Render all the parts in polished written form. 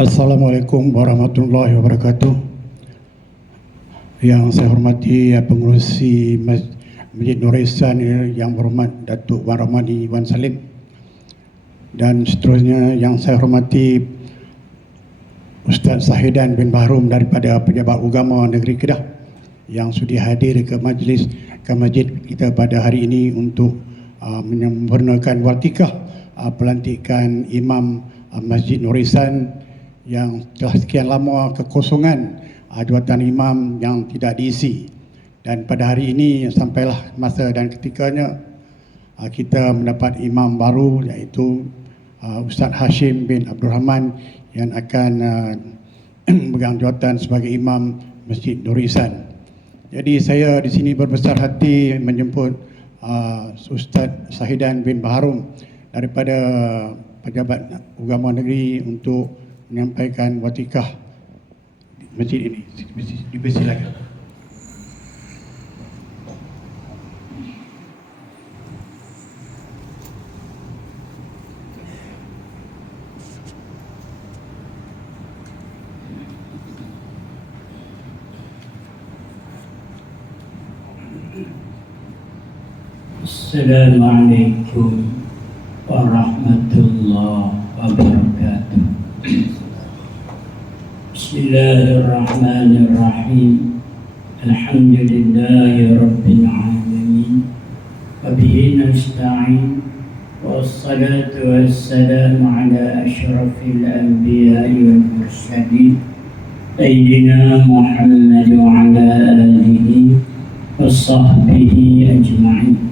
Assalamualaikum warahmatullahi wabarakatuh. Yang saya hormati pengerusi Masjid Nur Ihsan yang berhormat Datuk Wan Rahmani Wan Salim, dan seterusnya yang saya hormati Ustaz Sahidan bin Bahrum daripada Pejabat Agama Negeri Kedah yang sudi hadir ke majlis ke masjid kita pada hari ini untuk menyempurnakan watikah pelantikan Imam Masjid Nur Ihsan yang telah sekian lama kekosongan jawatan imam yang tidak diisi, dan pada hari ini sampailah masa dan ketikanya kita mendapat imam baru, iaitu Ustaz Hashim bin Abdul Rahman yang akan memegang jawatan sebagai imam Masjid Nur Ihsan. Jadi saya di sini berbesar hati menjemput Ustaz Sahidan bin Bahrum daripada Pejabat Agama Negeri untuk menyampaikan watikah masjid ini. Dipersilakan. Assalamualaikum warahmatullahi wabarakatuh. Bismillahirrahmanirrahim. Alhamdulillahi rabbil alamin. Wa bihi nasta'in. Wassalatu wassalamu ala asyrafil anbiya'i wal mursalin sayyidina Muhammad wa ala alihi wa sahbihi ajma'in.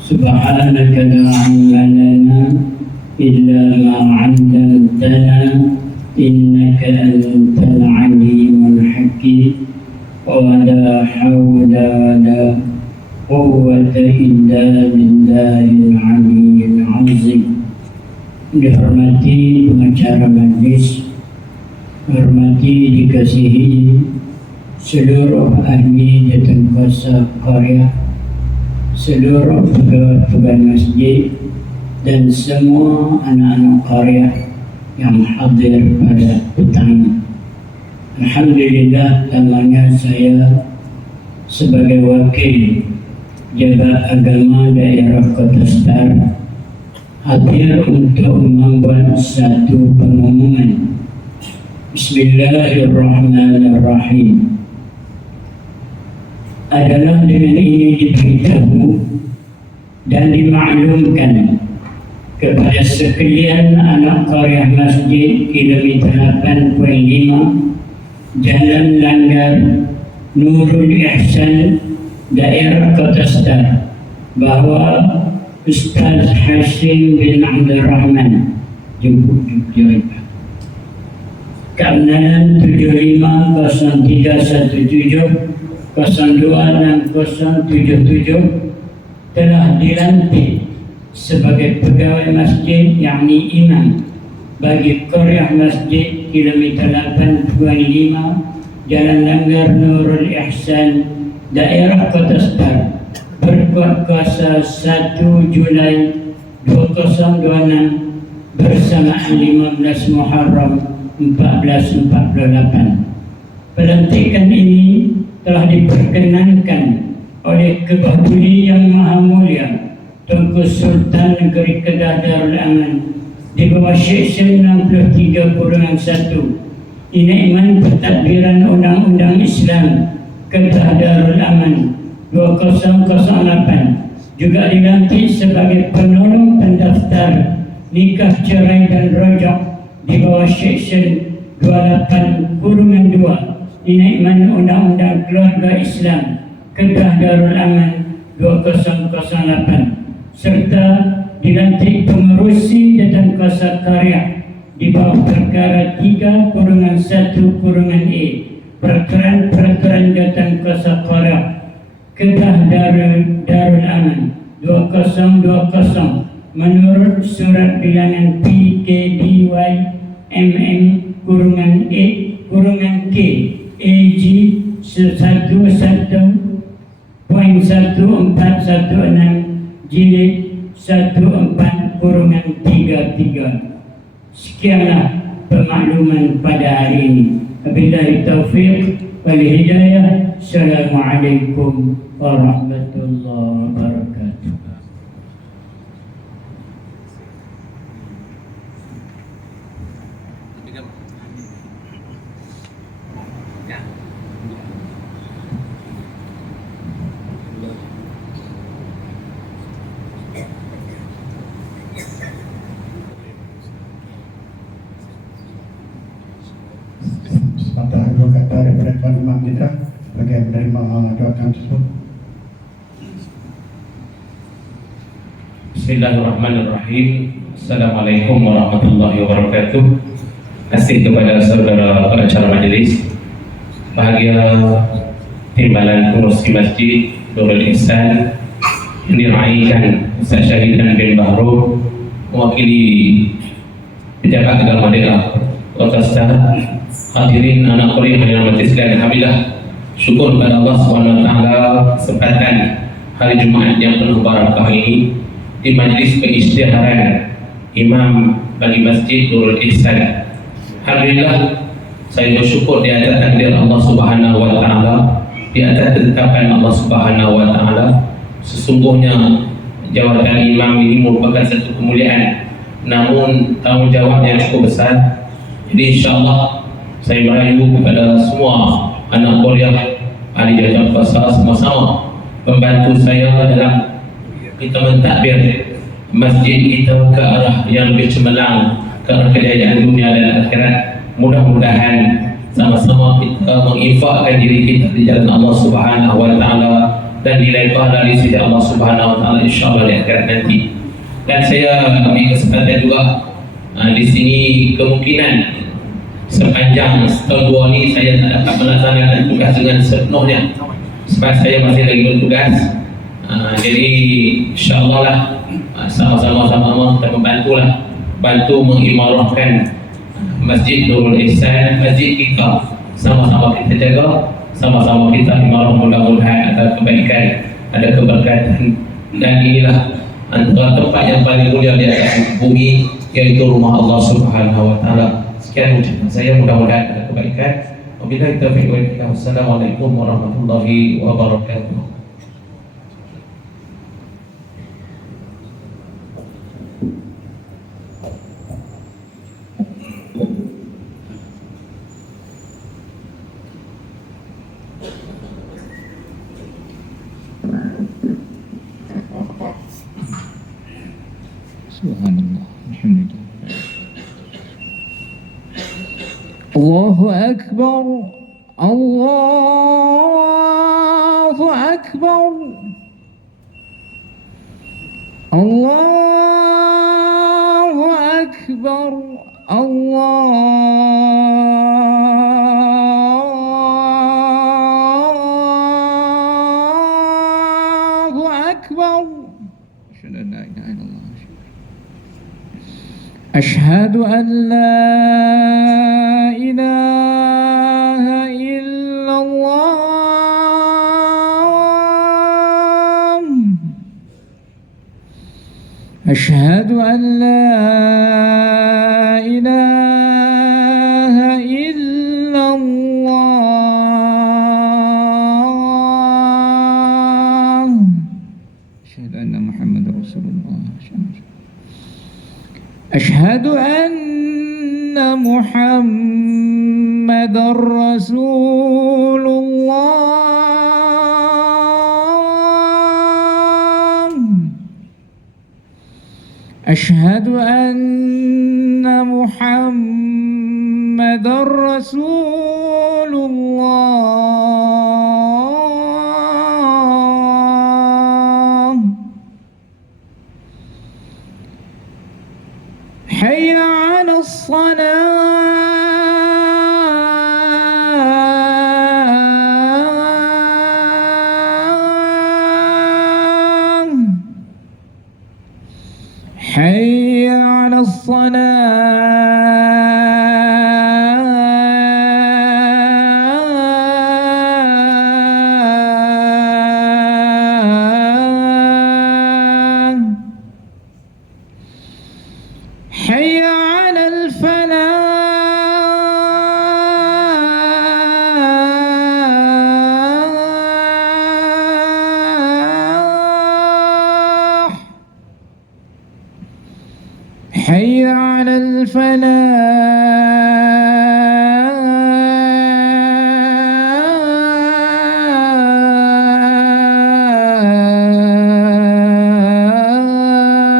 Subhanaka la ilma lana illa ma 'allamtana innaka antal alimul hakim wa la hawla wa la quwwata illa billahil aliyyil azim. Dihormati pengacara majlis, dihormati dikasihi seluruh ahli jawatankuasa karya, seluruh pegawai masjid dan semua anak-anak karya yang hadir pada petang. Alhamdulillah, namanya saya sebagai wakil Jabat Agama Daerah Kota Star hadir untuk membuat satu pengumuman. Bismillahirrahmanirrahim. Adalah dengan ini diberitahu dan dimaklumkan kepada sekalian anak karya masjid kilometer 8.5 Jalan Langgar Nurul Ihsan Daerah Kota Star bahawa Ustaz Hashim bin Abdul Rahman keabnalan 750317 026077 telah dilantik sebagai pegawai masjid, yakni imam bagi Qaryah Masjid kilometer 8.5 Jalan Langgar Nurul Ihsan Daerah Kota Star berkuat kuasa 1 Julai 2026 bersamaan 15 Muharram 1448. Pelantikan ini telah diperkenankan oleh Kebah Budi Yang Maha Mulia Tunku Sultan Negeri Kedah Darul Aman di bawah Seksyen 63/1 Inaiman Pentadbiran Undang-Undang Islam Kedah Darul Aman 2008 juga dilantik sebagai penolong pendaftar nikah cerai dan rojak di bawah Seksyen 28/2 Inaiman Undang-Undang Keluarga Islam Kedah Darul Aman 2008, serta dilantik pengerusi jawatankuasa karya di bawah perkara 3/1/E peraturan jawatankuasa karya Kedah Darul Aman 2020 menurut surat bilangan PKDY MM-E-K AG 11.1416 jilid 14/33 Sekianlah pemakluman pada hari ini. Wabillahi taufiq wal hidayah. Assalamualaikum warahmatullahi wabarakatuh. Sepatah dua kata daripada Tuan Imam kita sebagai menerima doakan tersebut. Bismillahirrahmanirrahim. Assalamualaikum warahmatullahi wabarakatuh. Kasih kepada saudara pengacara majlis, bahagia timbalan pengurusi masjid Nurul Ihsan yang diraihkan Ustaz Syahidan bin Bahru, mewakili pejabat agama daerah Kota Ustaz, hadirin anak kuliah yang dirahmati sekalian. Alhamdulillah, syukur kepada Allah SWT kesempatan hari Jumaat yang penuh barakah ini di majlis pengisytiharan Imam bagi Masjid Nurul Ihsan. Alhamdulillah, saya bersyukur di atas takdir Allah Subhanahu wa taala, di atas ketetapan Allah Subhanahu wa taala. Sesungguhnya jawatan imam ini merupakan satu kemuliaan, namun tanggungjawabnya cukup besar. Jadi insyaallah saya merayu kepada semua anak kuliah ahli jajah kuasa sama-sama membantu saya dalam kita mentadbir masjid kita ke arah yang lebih cemerlang, ke arah kejayaan dunia dan akhirat. Mudah-mudahan sama-sama kita menginfakkan diri kita di jalan Allah Subhanahu wa taala dan nilai pahala di sisi Allah Subhanahu wa taala insyaallah di akhirat nanti. Dan saya ambil kesempatan juga di sini kemungkinan sepanjang setahun dua ini saya tak dapat melaksanakan tugas dengan sepenuhnya sebab saya masih lagi bertugas. Jadi insyaAllah lah sama-sama kita bantu mengimarahkan Masjid Nurul Ihsan, masjid kita. Sama-sama kita jaga, sama-sama kita imarah, mudah-mudahan ada kebaikan, ada keberkatan. Dan inilah antara tempat yang paling mulia di atas bumi, yaitu rumah Allah Subhanahu wa taala. Sekian ucapan saya, mudah-mudahan ada kebaikan. Wabillahi taufiq wal hidayah. Wassalamualaikum warahmatullahi wabarakatuh. Subhanallah, alhamdulillah. Allahu Akbar, Allahu Akbar, Allahu Akbar, Allahu Akbar. أشهد أن لا إله إلا الله أشهد أن لا إله إلا الله أشهد أن محمد رسول الله أشهد أن محمد رسول الله أشهد أن محمد رسول الله حي على الصلاة حي على الصلاة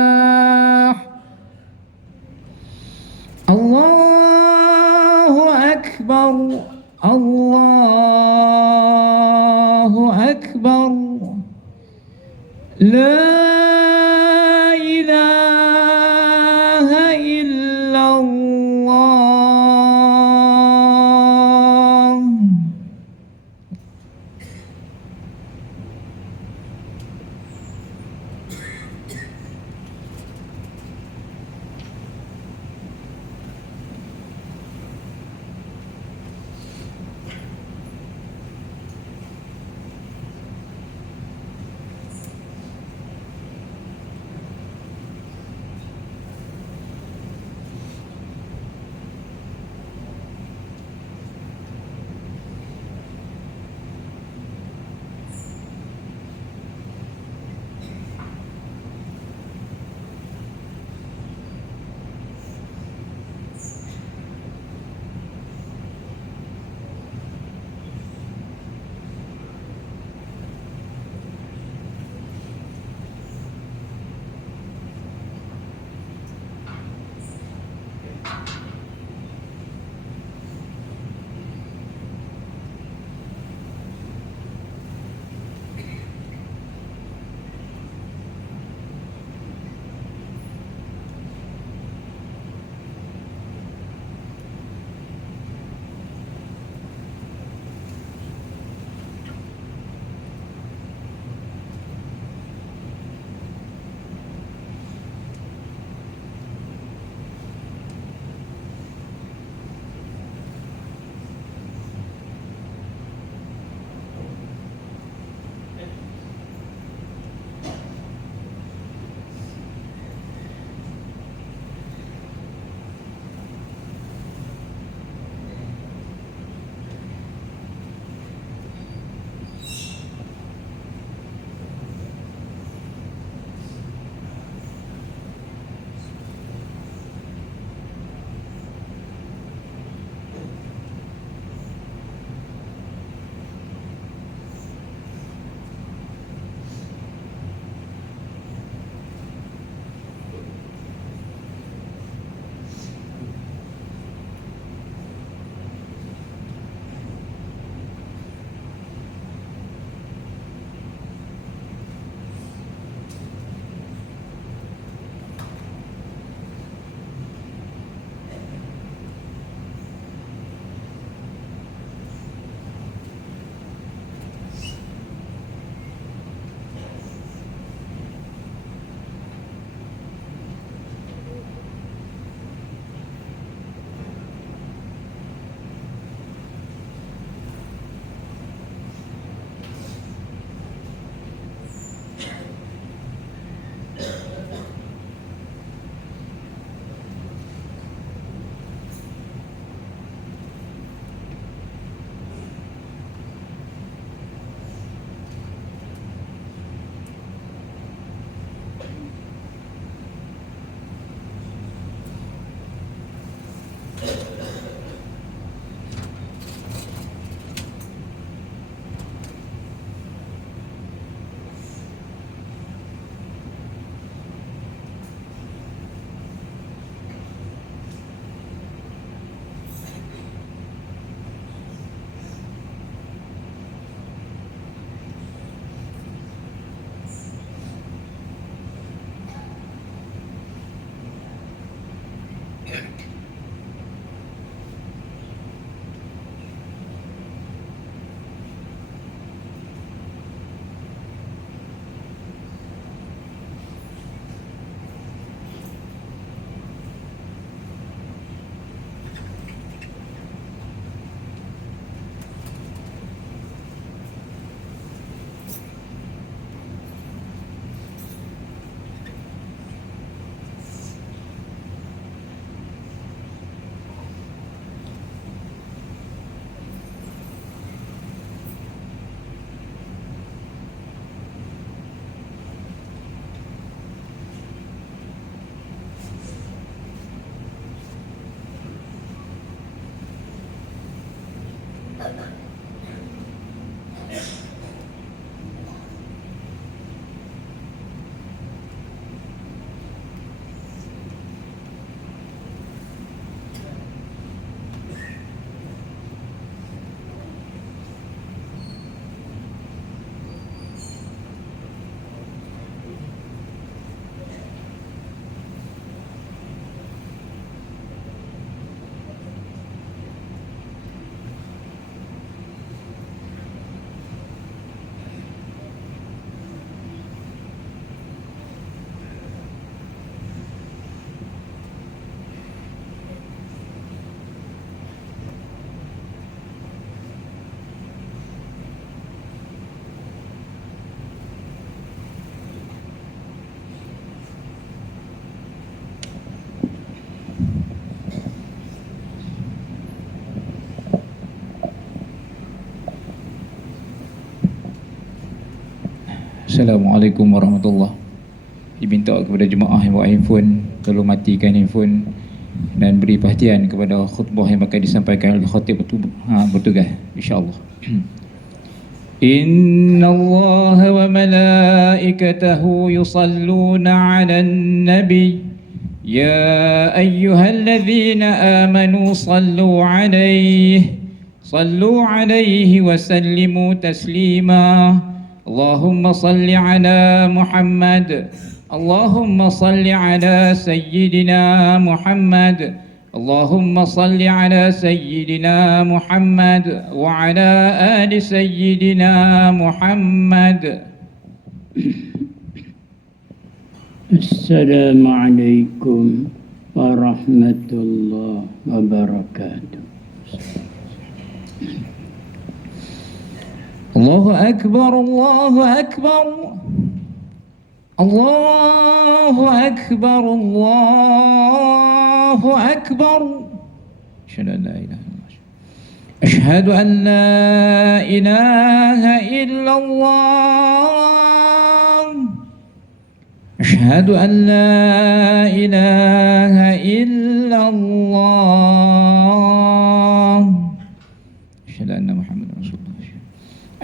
الفلاح الله أكبر الله أكبر لا إله إلا الله. Assalamualaikum warahmatullahi. Diminta kepada jemaah yang bawa handphone, tolong matikan handphone dan beri perhatian kepada khutbah yang akan disampaikan oleh khatib bertugas, insya-Allah. Inna Allah wa malaikatahu yusalluna 'alan nabi ya ayyuhalladzina amanu sallu 'alaihi wa sallimu taslima. Allahumma salli 'ala Muhammad, Allahumma salli 'ala sayyidina Muhammad, Allahumma salli 'ala sayyidina Muhammad wa 'ala ali sayyidina Muhammad. Assalamualaikum warahmatullahi wabarakatuh. Allahu Akbar, Allahu Akbar, Allahu Akbar, Allahu Akbar. Asyhadu an la ilaha illallah. Asyhadu an la ilaha illallah. Asyhadu anna Muhammadar Rasulullah.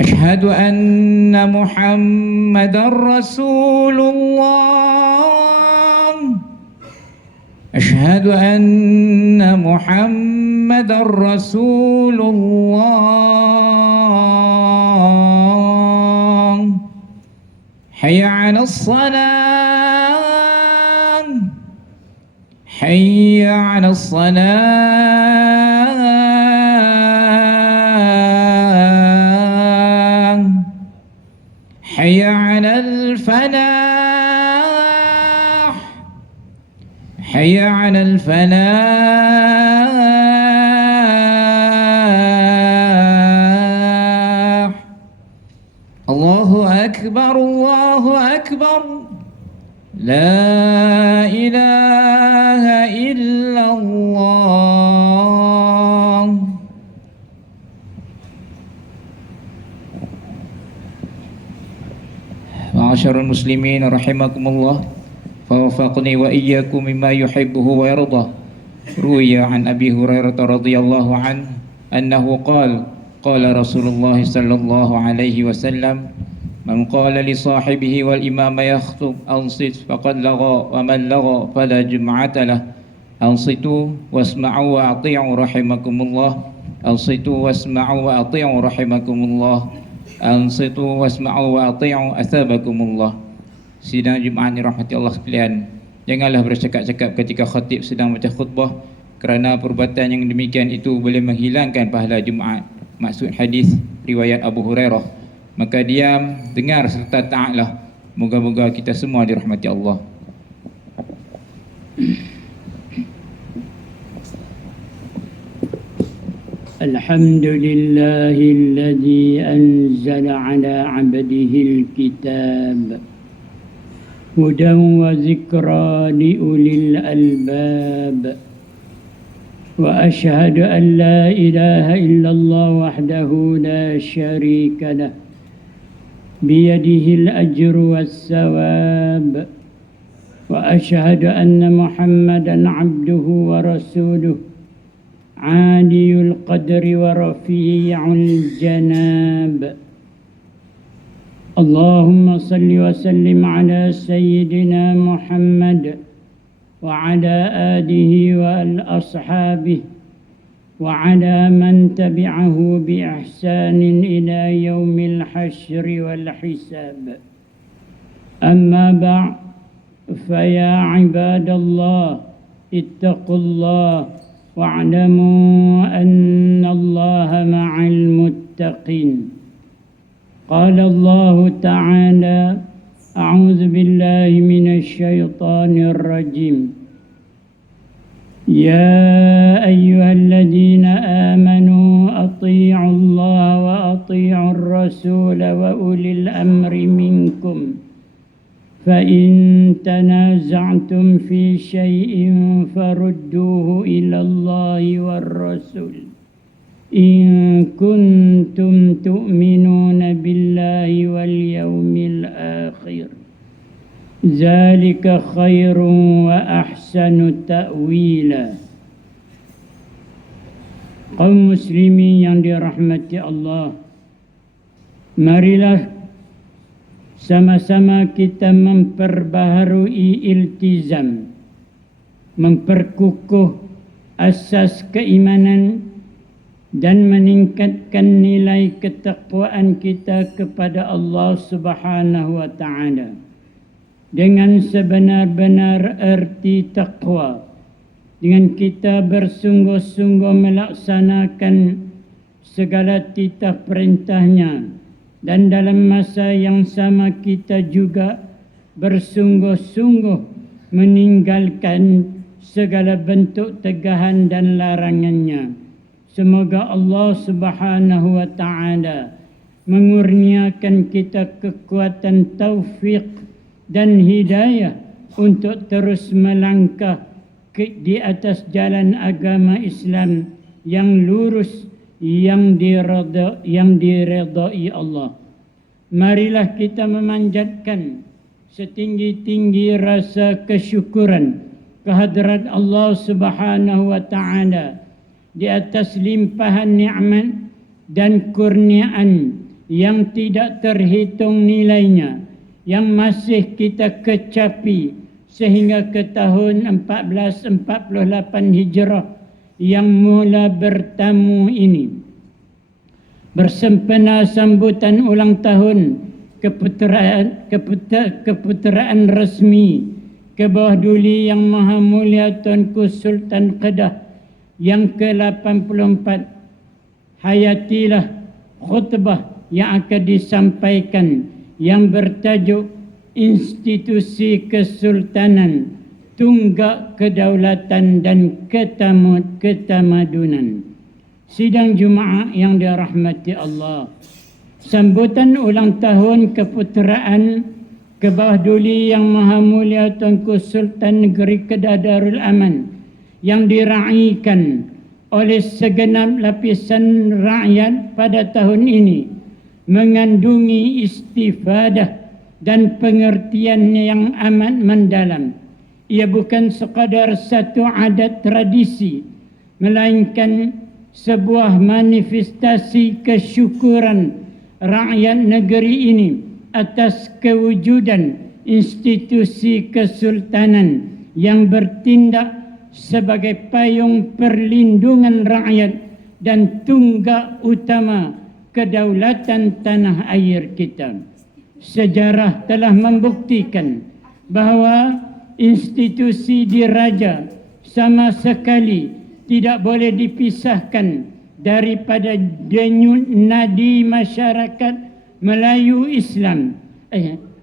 أشهد أن محمدا رسول الله. أشهد أن محمدا رسول الله. حي على الصلاة، حي على الصلاة. حي على الفلاح، حي على الفلاح. الله أكبر، الله أكبر، لا إله إلا الله. Ma'asyiral muslimin rahimakumullah, fawafaqni wa iyyakum mimma yuhibbuhu wa yardah. Ruwiya an Abi Hurairah radhiyallahu anhu annahu qala qala Rasulullah sallallahu alaihi wasallam man qala li sahibihi wal imam yakhthub ansit faqad lagha wa man lagha fala jum'ata lah. Ansitu wasma'u wa ati'u rahimakumullah. Ansitu wasma'u wa ati'u rahimakumullah. Ansitu wasma'u wa ati'u athabakumullah. Sidang Jumaat ni rahmati Allah sekalian, janganlah bercakap-cakap ketika khatib sedang baca khutbah, kerana perbuatan yang demikian itu boleh menghilangkan pahala Jumaat. Maksud hadis riwayat Abu Hurairah. Maka diam, dengar serta taatlah. Moga-moga kita semua dirahmati Allah. الحمد لله الذي أنزل على عبده الكتاب هدى وذكرى لأولي الألباب وأشهد أن لا إله إلا الله وحده لا شريك له بيده الأجر والثواب وأشهد أن محمدا عبده ورسوله عالي القدر ورفيع الجناب. اللهم صل وسلم على سيدنا محمد وعلى آله وأصحابه وعلى من تبعه بإحسان إلى يوم الحشر والحساب. أما بعد، فيا عباد الله اتقوا الله واعلموا أن الله مع المتقين. قال الله تعالى: أعوذ بالله من الشيطان الرجيم. يا أيها الذين آمنوا أطيعوا الله وأطيعوا الرسول وأولي الأمر منكم فإن تنازعتم في شيء فردوه إلى الله والرسول إن كنتم تؤمنون بالله واليوم الآخر ذلك خير وأحسن تأويلا. Kaum muslimin yang dirahmati Allah, marilah sama-sama kita memperbaharui iltizam, memperkukuh asas keimanan dan meningkatkan nilai ketakwaan kita kepada Allah Subhanahu wa taala dengan sebenar-benar erti takwa, dengan kita bersungguh-sungguh melaksanakan segala titah perintahnya, dan dalam masa yang sama kita juga bersungguh-sungguh meninggalkan segala bentuk tegahan dan larangannya. Semoga Allah Subhanahu wa taala mengurniakan kita kekuatan taufik dan hidayah untuk terus melangkah di atas jalan agama Islam yang lurus, yang diredai Allah. Marilah kita memanjatkan setinggi-tinggi rasa kesyukuran kehadrat Allah Subhanahu wa taala di atas limpahan nikmat dan kurniaan yang tidak terhitung nilainya, yang masih kita kecapi sehingga ke tahun 1448 Hijrah yang mula bertamu ini. Bersempena sambutan ulang tahun keputeraan resmi ke bawah duli Yang Maha Mulia Tuanku Sultan Kedah yang ke-84, hayatilah khutbah yang akan disampaikan yang bertajuk Institusi Kesultanan, Tunggak Kedaulatan dan Ketamadunan. Sidang Jumaat yang dirahmati Allah, sambutan ulang tahun keputeraan ke bawah duli Yang Maha Mulia Tuanku Sultan Negeri Kedah Darul Aman yang diraikan oleh segenap lapisan rakyat pada tahun ini mengandungi istifadah dan pengertian yang amat mendalam. Ia bukan sekadar satu adat tradisi, melainkan sebuah manifestasi kesyukuran rakyat negeri ini atas kewujudan institusi kesultanan yang bertindak sebagai payung perlindungan rakyat dan tunggak utama kedaulatan tanah air kita. Sejarah telah membuktikan bahawa institusi diraja sama sekali tidak boleh dipisahkan daripada denyut nadi masyarakat Melayu Islam.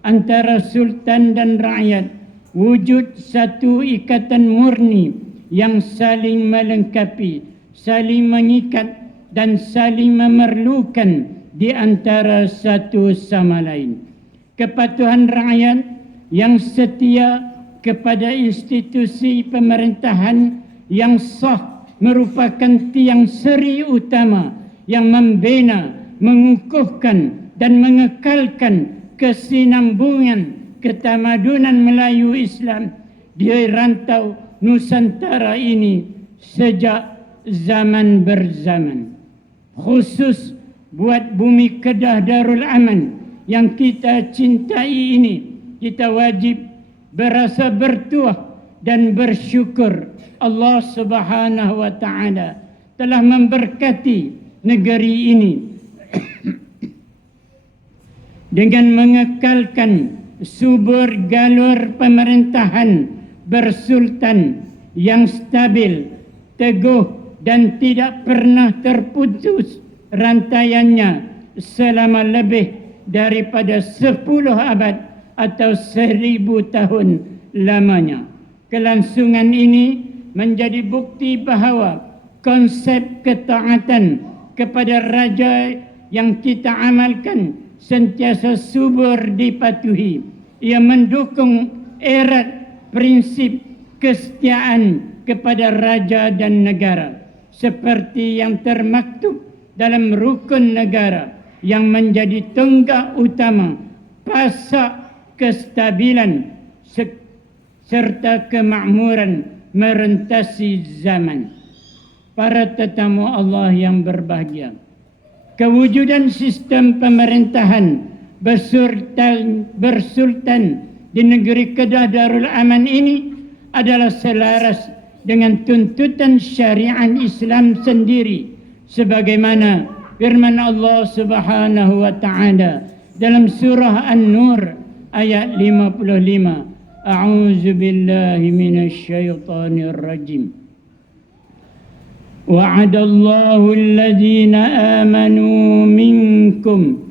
Antara sultan dan rakyat wujud satu ikatan murni yang saling melengkapi, saling mengikat dan saling memerlukan di antara satu sama lain. Kepatuhan rakyat yang setia kepada institusi pemerintahan yang sah merupakan tiang seri utama yang membina, mengukuhkan dan mengekalkan kesinambungan ketamadunan Melayu Islam di rantau Nusantara ini sejak zaman berzaman. Khusus buat bumi Kedah Darul Aman yang kita cintai ini, kita wajib berasa bertuah dan bersyukur Allah Subhanahu wa taala telah memberkati negeri ini dengan mengekalkan subur galur pemerintahan bersultan yang stabil, teguh dan tidak pernah terputus rantaiannya selama lebih daripada 10 abad atau 1000 tahun lamanya. Kelangsungan ini menjadi bukti bahawa konsep ketaatan kepada raja yang kita amalkan sentiasa subur dipatuhi. Ia mendukung erat prinsip kesetiaan kepada raja dan negara. seperti yang termaktub dalam rukun negara yang menjadi tonggak utama pasak kestabilan serta kemakmuran merentasi zaman. Para tetamu Allah yang berbahagia, kewujudan sistem pemerintahan bersultan di negeri Kedah Darul Aman ini adalah selaras dengan tuntutan syariat Islam sendiri, sebagaimana firman Allah Subhanahu wa taala dalam surah An-Nur ayat 55. A'udzu billahi minasy syaithanir rajim. Wa'adallahu alladhina amanu minkum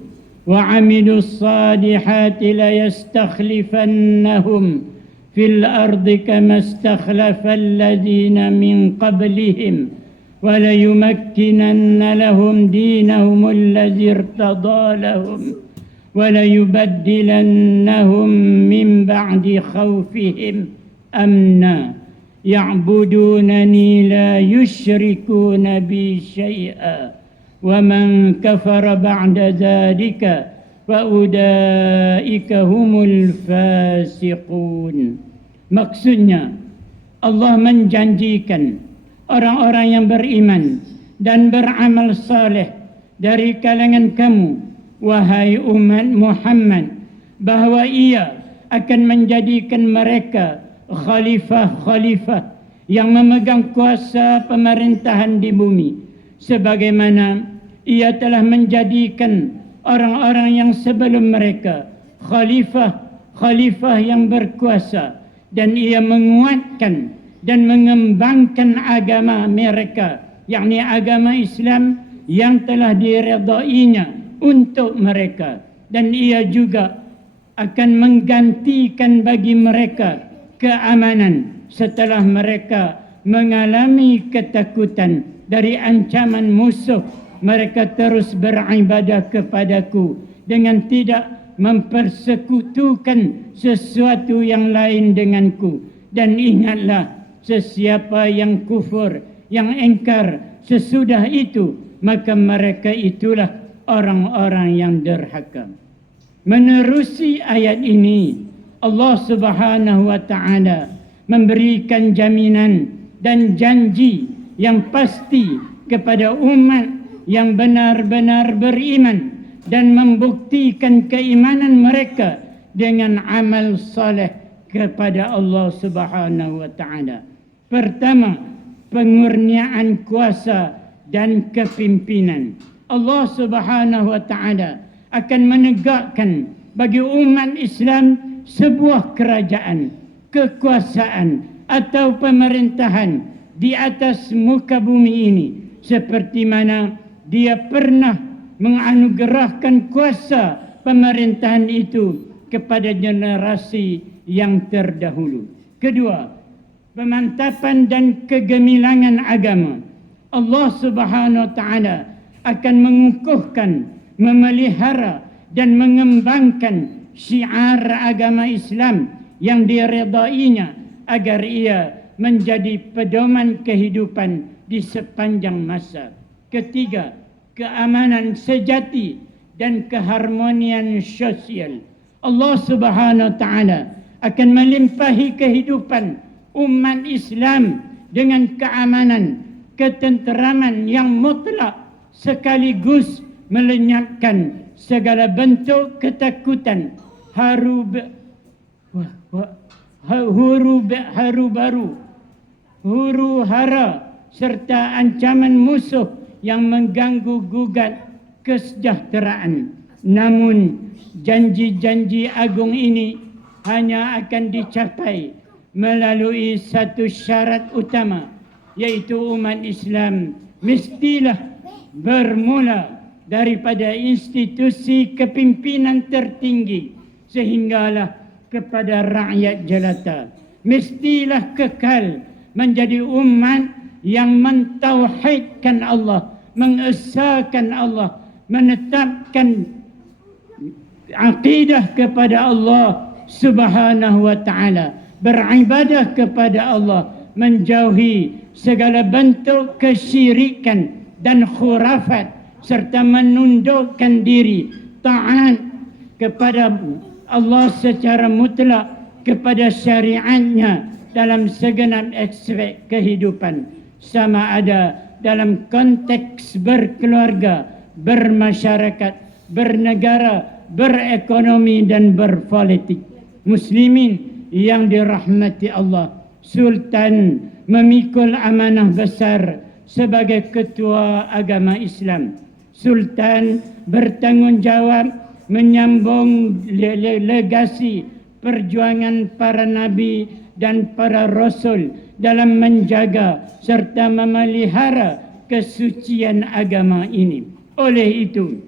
وعملوا الصالحات ليستخلفنهم في الأرض كما استخلف الذين من قبلهم وليمكنن لهم دينهم الذي ارتضى لهم وليبدلنهم من بعد خوفهم أمنا يعبدونني لا يشركون بي شيئا ومن كفر بعد ذلك فأولئك هم الفاسقون. Maksudnya Allah menjanjikan orang-orang yang beriman dan beramal saleh dari kalangan kamu, wahai umat Muhammad, bahawa Ia akan menjadikan mereka khalifah-khalifah yang memegang kuasa pemerintahan di bumi, sebagaimana Ia telah menjadikan orang-orang yang sebelum mereka khalifah yang berkuasa, dan Ia menguatkan dan mengembangkan agama mereka, yakni agama Islam yang telah diredainya untuk mereka, dan Ia juga akan menggantikan bagi mereka keamanan setelah mereka mengalami ketakutan dari ancaman musuh. Mereka terus beribadah kepadaku dengan tidak mempersekutukan sesuatu yang lain denganku. Dan ingatlah, sesiapa yang kufur, yang engkar sesudah itu, maka mereka itulah orang-orang yang derhaka. Menerusi ayat ini, Allah Subhanahu wa taala memberikan jaminan dan janji yang pasti kepada umat yang benar-benar beriman dan membuktikan keimanan mereka dengan amal saleh kepada Allah Subhanahu wa taala. Pertama, pengurniaan kuasa dan kepimpinan. Allah Subhanahu wa taala akan menegakkan bagi umat Islam sebuah kerajaan, kekuasaan atau pemerintahan di atas muka bumi ini, seperti mana Dia pernah menganugerahkan kuasa pemerintahan itu kepada generasi yang terdahulu. Kedua, pemantapan dan kegemilangan agama. Allah Subhanahu wa taala akan mengukuhkan, memelihara dan mengembangkan syiar agama Islam yang diredainya agar ia menjadi pedoman kehidupan di sepanjang masa. Ketiga, keamanan sejati dan keharmonian sosial. Allah Subhanahu wa taala akan melimpahi kehidupan umat Islam dengan keamanan, ketenteraman yang mutlak, sekaligus melenyapkan segala bentuk ketakutan, huru-hara serta ancaman musuh yang mengganggu gugat kesejahteraan. Namun janji-janji agung ini hanya akan dicapai melalui satu syarat utama, yaitu umat Islam mestilah bermula daripada institusi kepimpinan tertinggi sehinggalah kepada rakyat jelata. Mestilah kekal menjadi umat yang mentauhidkan Allah, mengesahkan Allah, menetapkan akidah kepada Allah Subhanahu wa taala, beribadah kepada Allah, menjauhi segala bentuk kesyirikan dan khurafat serta menundukkan diri taat kepada Allah secara mutlak, kepada syariatnya dalam segenap aspek kehidupan, sama ada dalam konteks berkeluarga, bermasyarakat, bernegara, berekonomi dan berpolitik. Muslimin yang dirahmati Allah, Sultan memikul amanah besar sebagai ketua agama Islam. Sultan bertanggungjawab menyambung legasi perjuangan para nabi dan para rasul dalam menjaga serta memelihara kesucian agama ini. Oleh itu,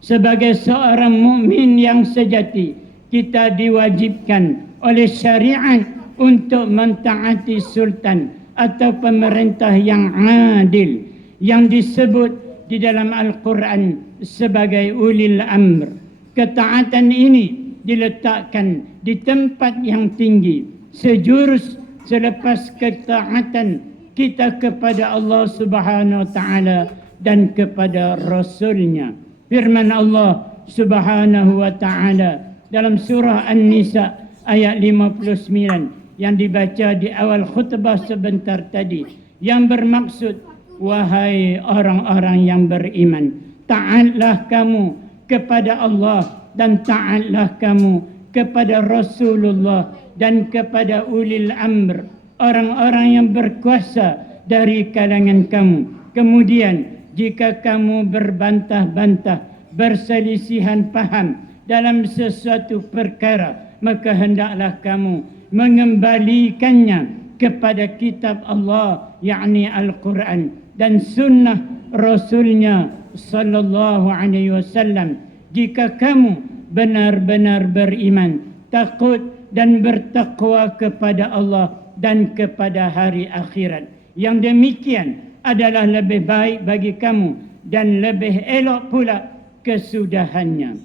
sebagai seorang mukmin yang sejati, kita diwajibkan oleh syariat untuk mentaati sultan atau pemerintah yang adil yang disebut di dalam Al-Quran sebagai ulil amr. Ketaatan ini diletakkan di tempat yang tinggi, sejurus selepas ketaatan kita kepada Allah Subhanahu wa taala dan kepada Rasulnya. Firman Allah Subhanahu wa taala dalam surah An-Nisa ayat 59 yang dibaca di awal khutbah sebentar tadi, yang bermaksud, wahai orang-orang yang beriman, taatlah kamu kepada Allah dan taatlah kamu kepada Rasulullah dan kepada ulil amr, orang-orang yang berkuasa dari kalangan kamu. Kemudian jika kamu berbantah-bantah, berselisihan paham dalam sesuatu perkara, maka hendaklah kamu mengembalikannya kepada kitab Allah, yakni Al-Quran, dan sunnah Rasulnya sallallahu alaihi wasallam. Jika kamu benar-benar beriman, takut dan bertakwa kepada Allah dan kepada hari akhirat, yang demikian adalah lebih baik bagi kamu dan lebih elok pula kesudahannya.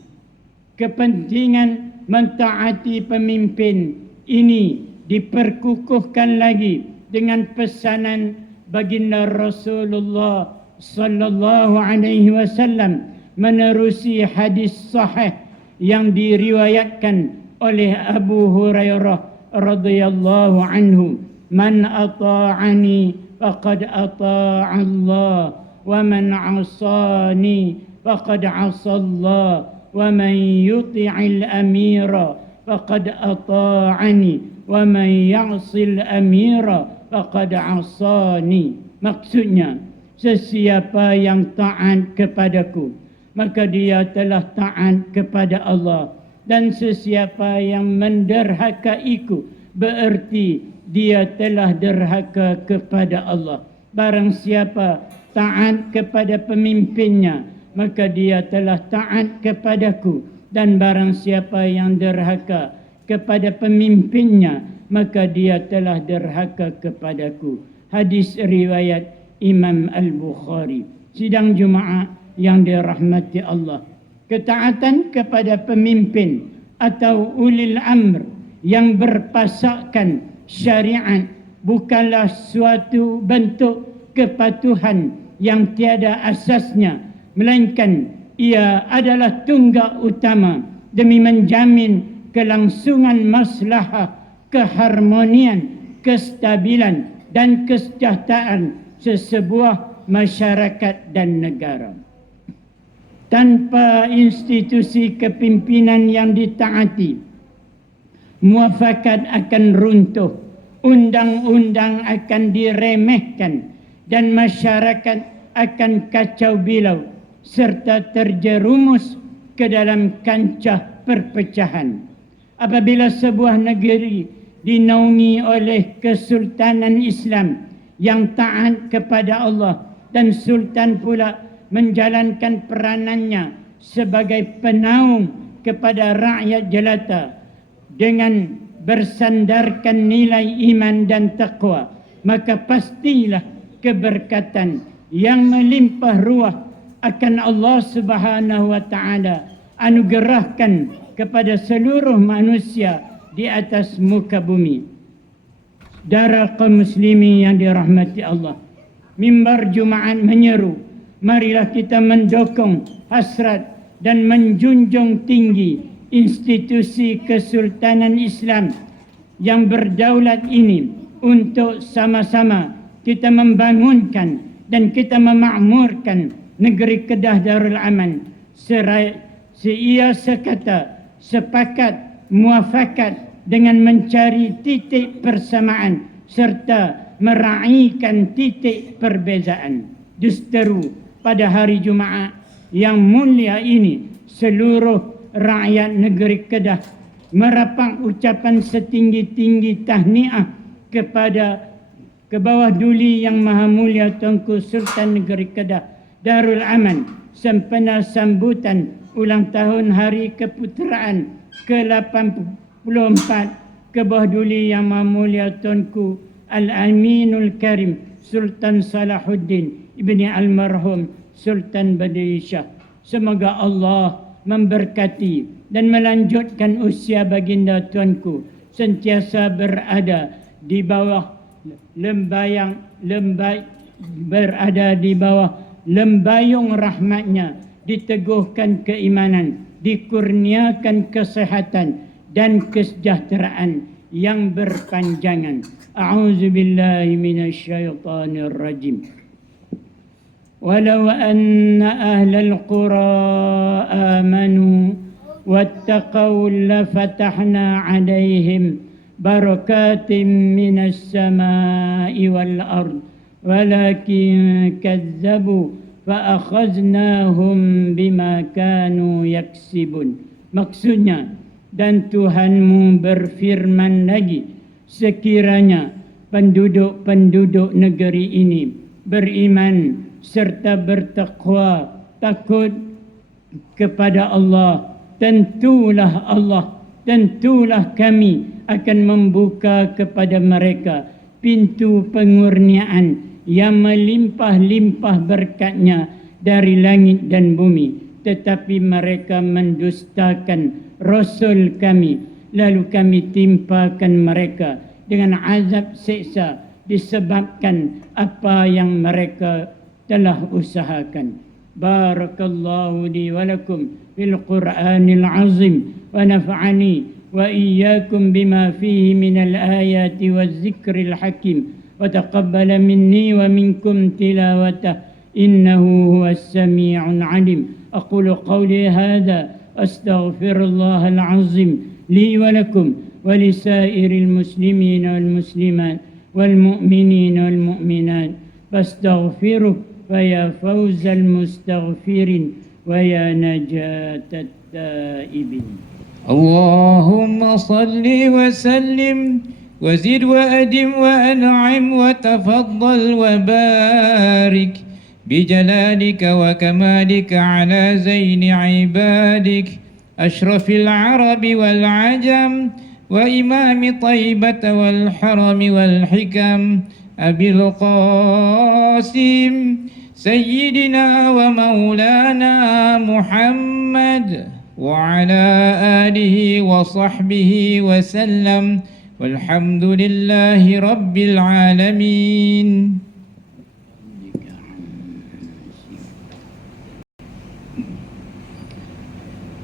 Kepentingan mentaati pemimpin ini diperkukuhkan lagi dengan pesanan baginda Rasulullah sallallahu alaihi wasallam menerusi hadis sahih yang diriwayatkan oleh Abu Hurairah radhiyallahu anhu, man ata'ani faqad ata'a Allah wa man 'asani faqad 'asa Allah wa man yuti'il amira faqad ata'ani wa man ya'sil amira faqad 'asani. Maksudnya, sesiapa yang taat kepadaku, maka dia telah taat kepada Allah, dan sesiapa yang menderhakaiku, bererti dia telah derhaka kepada Allah. Barang siapa taat kepada pemimpinnya, maka dia telah taat kepadaku, dan barang siapa yang derhaka kepada pemimpinnya, maka dia telah derhaka kepadaku. Hadis riwayat Imam Al-Bukhari. Sidang Jumaat yang dirahmati Allah, ketaatan kepada pemimpin atau ulil amr yang berpasakkan syariat bukanlah suatu bentuk kepatuhan yang tiada asasnya, melainkan ia adalah tunggak utama demi menjamin kelangsungan maslahah, keharmonian, kestabilan dan kesejahteraan sesebuah masyarakat dan negara. Tanpa institusi kepimpinan yang ditaati, muafakat akan runtuh, undang-undang akan diremehkan, dan masyarakat akan kacau bilau serta terjerumus ke dalam kancah perpecahan. Apabila sebuah negeri dinaungi oleh Kesultanan Islam yang taat kepada Allah, dan sultan pula menjalankan peranannya sebagai penaung kepada rakyat jelata dengan bersandarkan nilai iman dan taqwa, maka pastilah keberkatan yang melimpah ruah akan Allah Subhanahu wa taala anugerahkan kepada seluruh manusia di atas muka bumi. Darah kaum muslimin yang dirahmati Allah, mimbar Jumaat menyeru, marilah kita mendukung hasrat dan menjunjung tinggi institusi Kesultanan Islam yang berdaulat ini untuk sama-sama kita membangunkan dan kita memakmurkan negeri Kedah Darul Aman seia sekata, sepakat, muafakat dengan mencari titik persamaan serta meraihkan titik perbezaan. Justeru pada hari Jumaat yang mulia ini, seluruh rakyat negeri Kedah merapang ucapan setinggi-tinggi tahniah kepada ke bawah duli Yang Maha Mulia Tunku Sultan Negeri Kedah Darul Aman sempena sambutan ulang tahun Hari Keputeraan ke-84 ke bawah duli Yang Maha Mulia Tunku Al-Aminul Karim Sultan Salahuddin Ibni Almarhum Sultan Badri Shah. Semoga Allah memberkati dan melanjutkan usia baginda tuanku sentiasa berada di bawah lembayung rahmatnya, diteguhkan keimanan, dikurniakan kesehatan dan kesejahteraan yang berpanjangan. A'udzubillahi minasyaitonir rajim. Walau anna ahlal qura amanu wattaqaw lafatahna 'alaihim barakatin minas samai wal ard walakin kazzabu fa akhaznahum bima kanu yaksibun. Maksudnya, dan Tuhanmu berfirman lagi, sekiranya penduduk-penduduk negeri ini beriman serta bertakwa, takut kepada Allah, tentulah kami akan membuka kepada mereka pintu pengurniaan yang melimpah-limpah berkatnya dari langit dan bumi. Tetapi mereka mendustakan Rasul kami, lalu kami timpakan mereka dengan azab siksa disebabkan apa yang mereka telah usahakan. Barakallahu li wa lakum fil Qur'anil azim wa nafa'ani wa iyyakum bima fihi minal ayati waz zikril hakim wa taqabbala minni wa minkum tilawatah innahu huwas sami'un alim. Aqulu qawli hadha astaghfirullahal azim li wa lakum wa lisairil muslimin wal muslimat wal mu'minin wal mu'minat fastaghfiruh فيا فوز المستغفرين ويا نجاة التائبين. اللهم صل وسلم وزد وأدم وأنعم وتفضل وبارك بجلالك وكمالك على زين عبادك أشرف العرب والعجم وإمام طيبة والحرم والحكم أبي القاسم سيدنا ومولانا محمد وعلى آله وصحبه وسلم والحمد لله رب العالمين.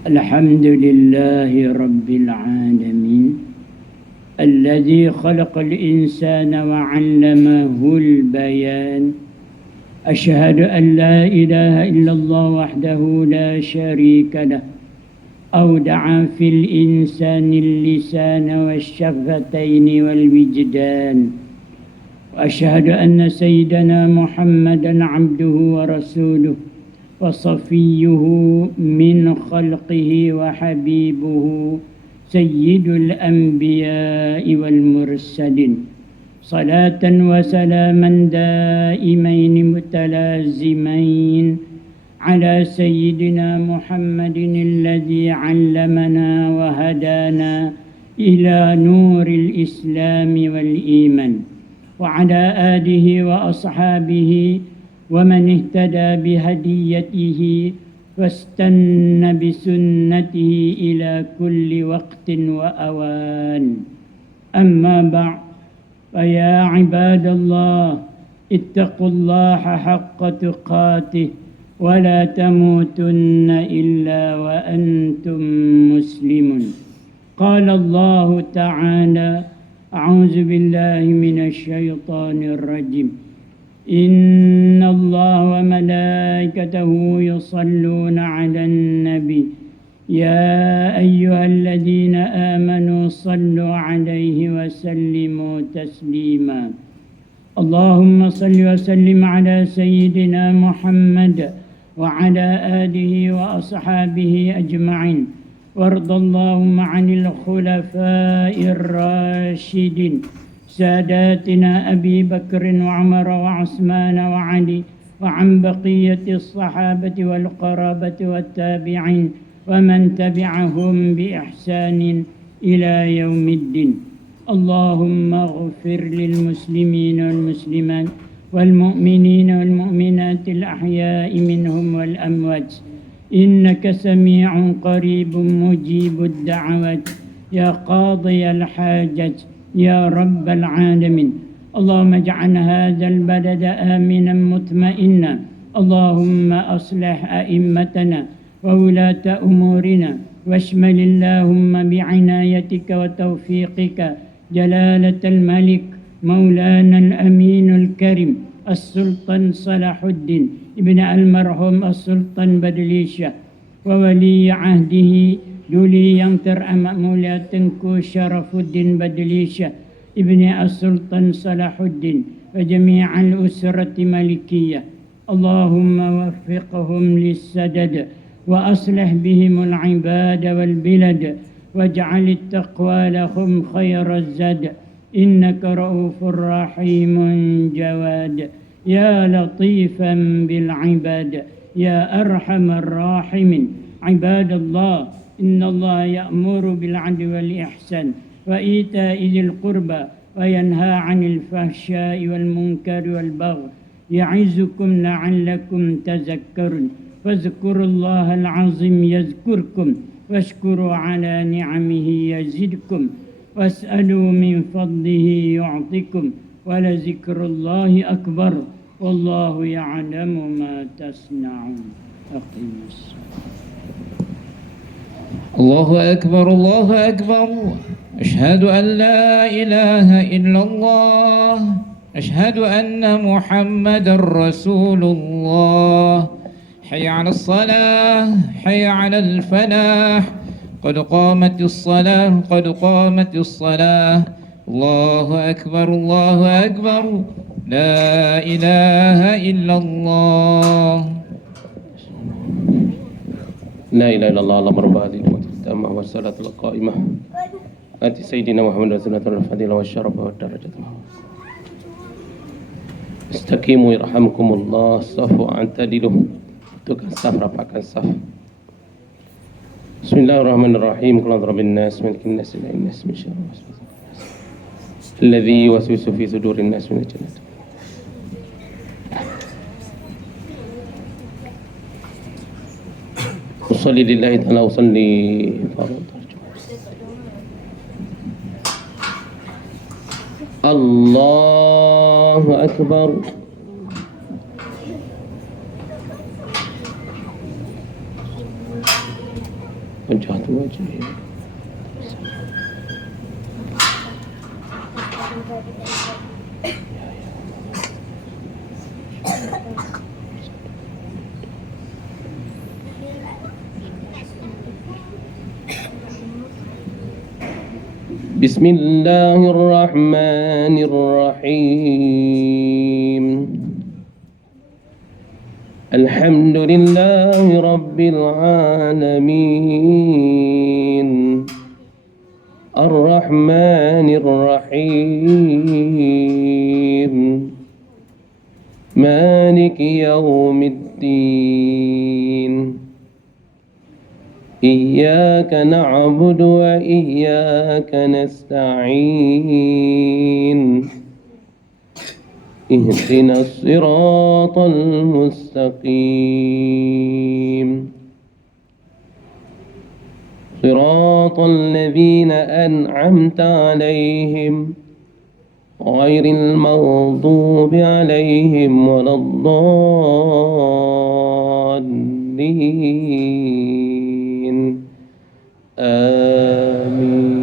الحمد لله رب العالمين الذي خلق الإنسان وعلمه البيان. أشهد أن لا إله إلا الله وحده لا شريك له أودع في الإنسان اللسان والشفتين والوجدان. وأشهد أن سيدنا محمدا عبده ورسوله وصفيه من خلقه وحبيبه سيد الأنبياء والمرسلين. صلاة وسلاما دائمين متلازمين على سيدنا محمد الذي علمنا وهدانا إلى نور الإسلام والإيمان وعلى آله وأصحابه ومن اهتدى بهديته واستنى بسنته إلى كل وقت وأوان. أما بعد، فيا عباد الله اتقوا الله حق تقاته ولا تموتن إلا وأنتم مسلمون. قال الله تعالى: أعوذ بالله من الشيطان الرجيم. إن الله وملائكته يصلون على النبي يا أيها الذين آمنوا صلوا عليه وسلموا تسليما. اللهم صل وسلم على سيدنا محمد وعلى آله وأصحابه أجمعين، وارض اللهم عن الخلفاء الراشدين ساداتنا أبي بكر وعمر وعثمان وعلي، وعن بقية الصحابة والقرابة والتابعين ومن تبعهم بإحسان إلى يوم الدين. اللهم اغفر للمسلمين والمسلمات والمؤمنين والمؤمنات الأحياء منهم والأموات، إنك سميع قريب مجيب الدعوات يا قاضي الحاجات يا رب العالمين. اللهم اجعل هذا البلد آمنا مطمئنا. اللهم أصلح أئمتنا وولاة أمورنا، واشمل اللهم بعنايتك وتوفيقك جلالة الملك مولانا الأمين الكريم السلطان صلاح الدين ابن المرحوم السلطان بدليشة وولي عهده دولي yang teramat mulia Tengku Syarafuddin Badlisyah ibni As-Sultan Salahuddin wa jami'al usrati malikiyah. Allahumma waffiqhum lis-sadad wa aslih bihimul ibad wal bilad waj'al at-taqwa lahum khairaz zad innaka ra'ufur rahimun jawad ya latifan bil ibad ya arhamar rahimin. Ibadallah, inna Allah ya'muru bil 'adli wal ihsan wa ita'i dzil qurba wa yanha 'anil fahsya'i wal munkari wal baghi ya'izukum la'allakum tadhakkarun. Fadhkurullaha al-'azim yadhkurkum washkuru 'ala ni'amihi yazidkum was'alu min fadlihi yu'tikum wa la dzikrullahi akbar wallahu ya'lamu ma tasna'un. Aqimus. الله أكبر الله أكبر. أشهد أن لا إله إلا الله. أشهد أن محمد رسول الله. حي على الصلاة حي على الفلاح قد قامت الصلاة قد قامت الصلاة. الله أكبر الله أكبر. لا إله إلا الله. لا إله إلا الله اللهم رب هذه الأمة التامة والصلاة القائمة آت سيدنا محمد رسول الله الفضيلة والشرف والدرجة. استقيموا يرحمكم الله. صفوا اعتدلوا. Tukang saf, rapatkan saf. Bismillahirrahmanirrahim. Qul a'udzu birabbin nas malikin nas ilahin nas min syarri waswasil alladzi yuwaswisu fi sudurin nas minal jannati. Usolli lillahi ta'ala usolli farad. Allahu akbar. وجهت وجهي بسم الله الرحمن الرحيم. الحمد لله رب العالمين الرحمن الرحيم مالك يوم الدين. إياك نعبد وإياك نستعين. اهدنا الصراط المستقيم صراط الذين أنعمت عليهم غير المغضوب عليهم ولا الضالين آمين.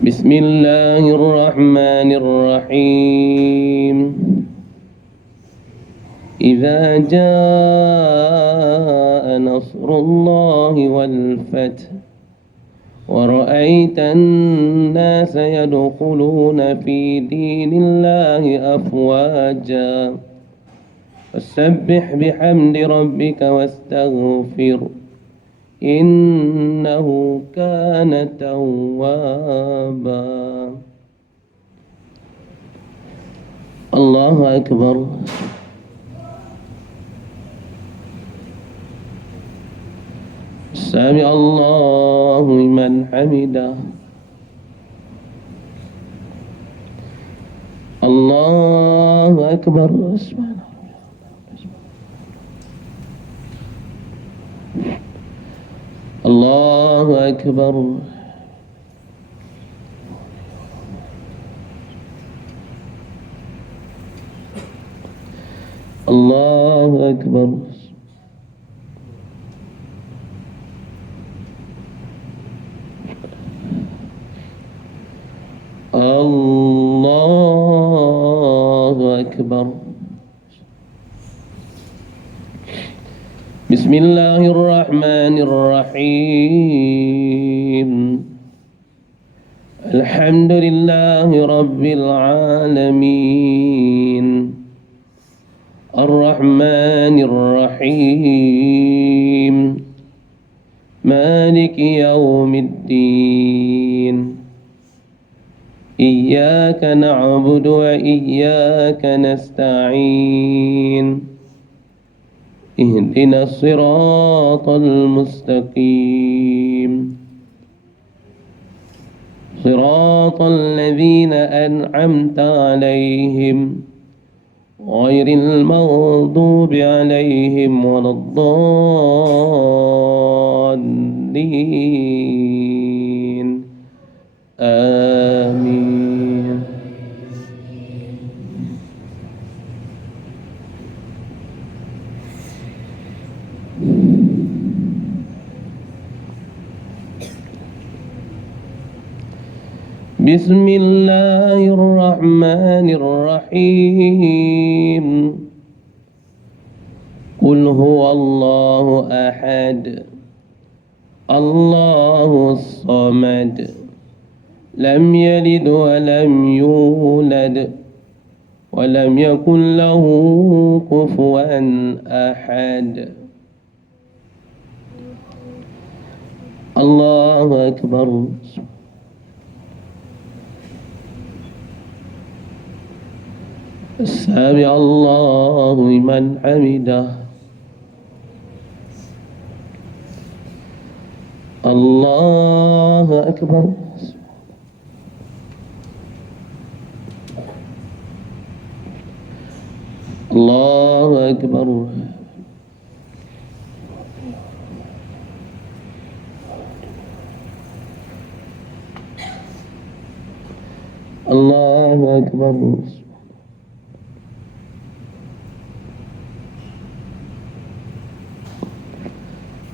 بسم الله الرحمن الرحيم. إذا جاء نصر الله والفتح ورأيت الناس يدخلون في دين الله أفواجا فسبح بحمد ربك واستغفر إنه كان توابا. الله أكبر. سمع الله لمن حمده. الله أكبر. الله أكبر. الله أكبر. الله أكبر. بسم الله الرحمن الرحيم. الحمد لله رب العالمين الرحمن الرحيم مالك يوم الدين إياك نعبد وإياك نستعين اهدنا الصراط المستقيم صراط الذين أنعمت عليهم غير المغضوب عليهم ولا الضالين آمين. بسم الله الرحمن الرحيم. قل هو الله أحد الله الصمد لم يلد ولم يولد ولم يكن له كفوا أحد. الله أكبر. سمع الله لمن حمده. الله أكبر. الله أكبر. الله أكبر.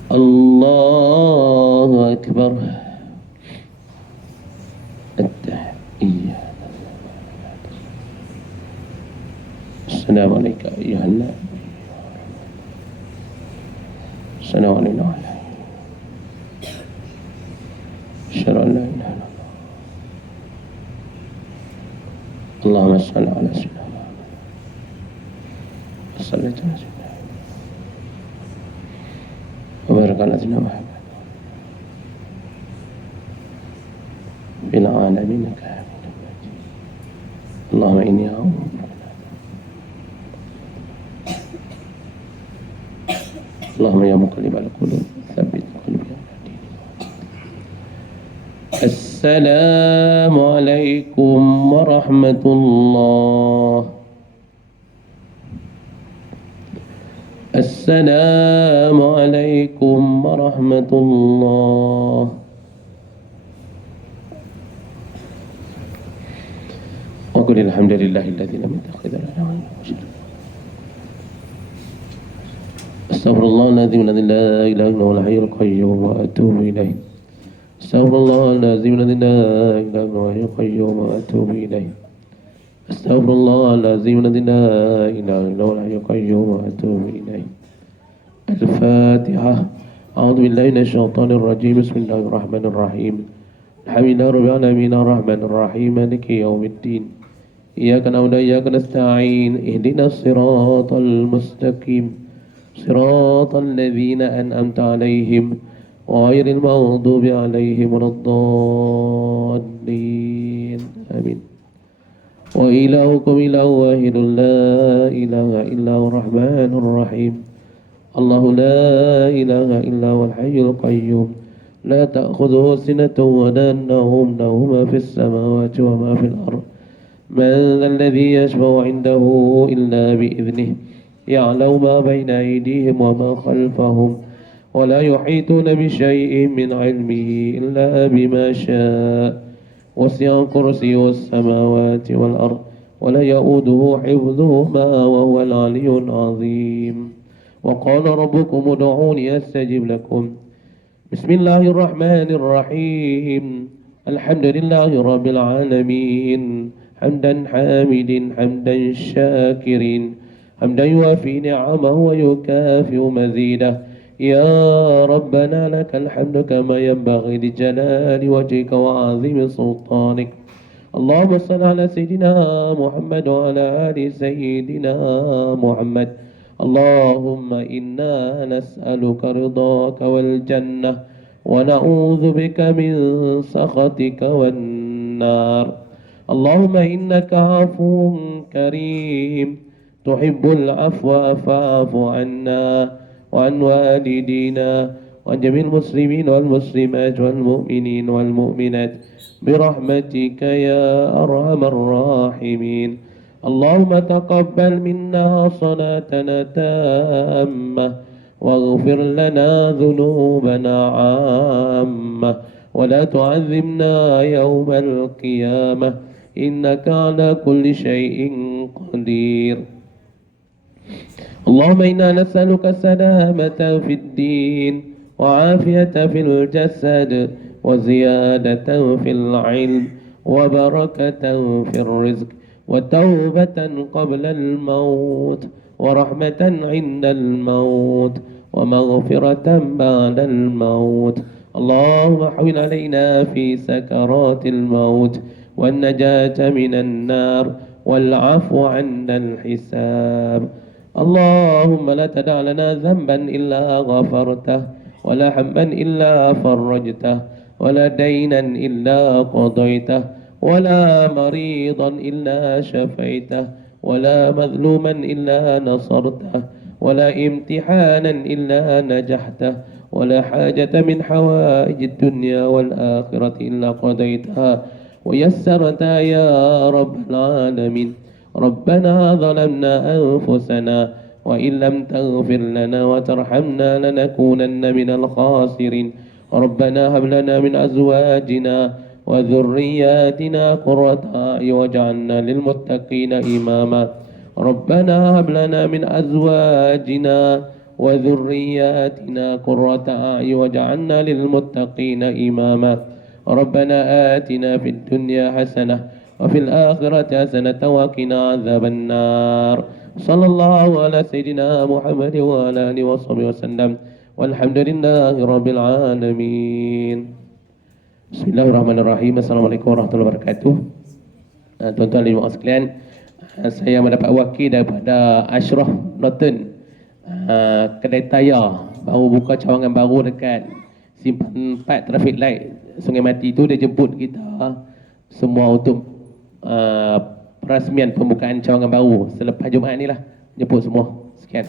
الله أكبر. التحية. السلام عليك أيها النبي. السلام علينا وعلى أشهد أن لا إله إلا الله. اللهم صل على سيدنا محمد. صلى الله عليه وسلم وبارك على سيدنا محمد بالعالمين كامل. اللهم إني أعوذ بك. اللهم يا مقلب القلوب ثبت قلبي على دينك. السلام عليكم ورحمة الله. السلام عليكم ورحمة الله. وقل الحمد لله الذي لم يتخذ ولدا استغفر الله العظيم الذي لا إله إلا هو الحي القيوم وأتوب إليه. استغفر الله العظيم الذي لا إله إلا هو الحي القيوم وأتوب إليه. استغفر الله العظيم الذي لا إله إلا هو الحي القيوم وأتوب إليه. الفاتحة. أعوذ بالله من الشيطان الرجيم. بسم الله الرحمن الرحيم. الحمد لله رب العالمين الرحمن الرحيم مالك يوم الدين. إياك نعبد وإياك نستعين. اهدنا الصراط المستقيم صراط الذين أنعمت عليهم غير المغضوب عليهم ولا الضالين. آمين. وإلهكم إله واحد لا إله إلا هو الرحمن الرحيم. الله لا إله إلا هو الحي القيوم لا تأخذه سنة ولا نوم له ما في السماوات وما في الأرض. من ذا الذي يشفع عنده إلا بإذنه. يعلم ما بين أيديهم وما خلفهم ولا يحيطون بشيء من علمه إلا بما شاء. وسع كرسيه السماوات والأرض ولا يؤوده حفظهما وهو العلي العظيم. وقال ربكم ادعوني أستجب لكم. بسم الله الرحمن الرحيم. الحمد لله رب العالمين حمدا حامد حمدا شاكرين حمدا يوافي نعمه ويكافئ مزيده. يا ربنا لك الحمد كما ينبغي لجلال وجهك وعظيم سلطانك. اللهم صل على سيدنا محمد وعلى آل سيدنا محمد. اللهم إنا نسألك رضاك والجنة ونعوذ بك من سخطك والنار. اللهم إنك عفو كريم تحب العفو فاعف عنا وعن والدينا وعن جميع المسلمين والمسلمات والمؤمنين والمؤمنات برحمتك يا أرحم الراحمين. اللهم تقبل منا صلاتنا تامة واغفر لنا ذنوبنا عامة ولا تعذبنا يوم القيامة إنك على كل شيء قدير. اللهم إنا نسألك السلامة في الدين وعافية في الجسد وزيادة في العلم وبركة في الرزق وتوبة قبل الموت ورحمة عند الموت ومغفرة بعد الموت. اللهم حول علينا في سكرات الموت والنجاة من النار والعفو عند الحساب. اللهم لا تدع لنا ذنبا إلا غفرته ولا هما إلا فرجته ولا دينا إلا قضيته ولا مريضا إلا شفيته ولا مظلوما إلا نصرته ولا امتحانا إلا نجحته ولا حاجة من حوائج الدنيا والآخرة إلا قضيتها ويسرتها يا رب العالمين. ربنا ظلمنا أنفسنا وإن لم تغفر لنا وترحمنا لنكونن من الخاسرين. ربنا هب لنا من أزواجنا وذرياتنا قرة أعين واجعلنا للمتقين إماما. ربنا هب لنا من أزواجنا وذرياتنا قرة أعين واجعلنا للمتقين إماما. ربنا آتنا في الدنيا حسنة وفي الآخرة حسنة وقنا عذاب النار. صلى الله على سيدنا محمد وعلى آله وصحبه وسلم والحمد لله رب العالمين. Bismillahirrahmanirrahim. Assalamualaikum warahmatullahi wabarakatuh. Tuan-tuan dan jemaah sekalian, saya mendapat wakil daripada Ashraf Norton, kedai tayar baru buka cawangan baru dekat Simpan 4 traffic light Sungai Mati tu. Dia jemput kita semua untuk perasmian pembukaan cawangan baru selepas Jumaat ni lah. Jemput semua. Sekian.